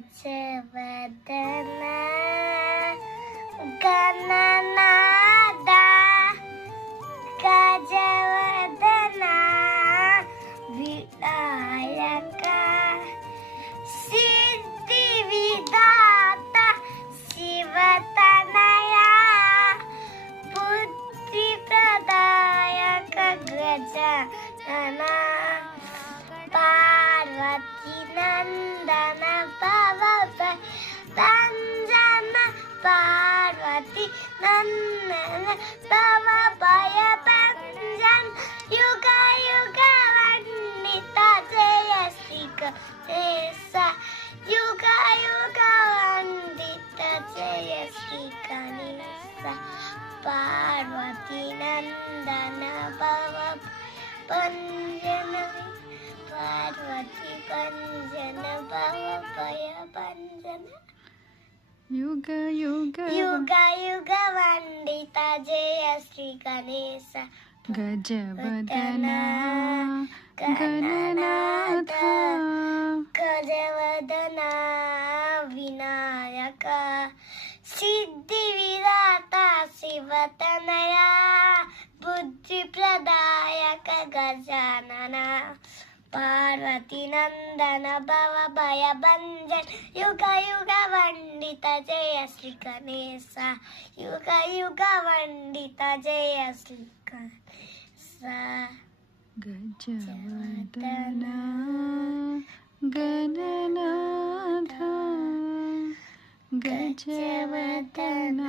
ಗಜವದನ ಗಣನಾದ ಗಜವದನ ವಿನಾಯಕ ಸಿದ್ಧಿ ವಿಧಾತ ಶಿವತನಯ ಬುದ್ಧಿ ಪ್ರದಾಯಕ ಗಜಾನನ ಪಾರ್ವತಿ ನಂದನ ಭವ ಭಂಜನ ಪಾರ್ವತಿ ನಂದನ ಭವ ಭಯ ಭಂಜನ ಯುಗ ಯುಗ ವಂದಿತ ಜಯ ಶ್ರೀ ಗಣೇಶ ಯುಗ ಯುಗ ವಂದಿತ ಜಯ ಶ್ರೀ ಗಣೇಶ ಪಾರ್ವತಿ ನಂದನ ಭವ ಭಂಜನ ಪಾರ್ವತಿ ಭಂಜನ ಭವ ಭಯ ಭಂಜನ ಯುಗ ಯುಗ ಯುಗ ಯುಗ ವಂದಿತ ಜಯ ಶ್ರೀ ಗಣೇಶ ಗಜವದನ ಗಣನಾಥ ಗಜವದನ ವಿನಾಯಕ ಸಿದ್ಧಿ ವಿಧಾತ ಶಿವತನಯ ಬುದ್ಧಿ ಪ್ರದಾಯಕ ಗಜಾನನ ಪಾರ್ವತಿ ನಂದನ ಭವ ಭಯ ಭಂಜನ ಯುಗ ಯುಗ ವಂದಿತ ಜಯ ಶ್ರೀ ಗಣೇಶ ಯುಗ ಯುಗ ವಂದಿತ ಜಯ ಶ್ರೀ ಗಣೇಶ ಗಜವದನ ಗಣನಾಥ ಗಜವದನ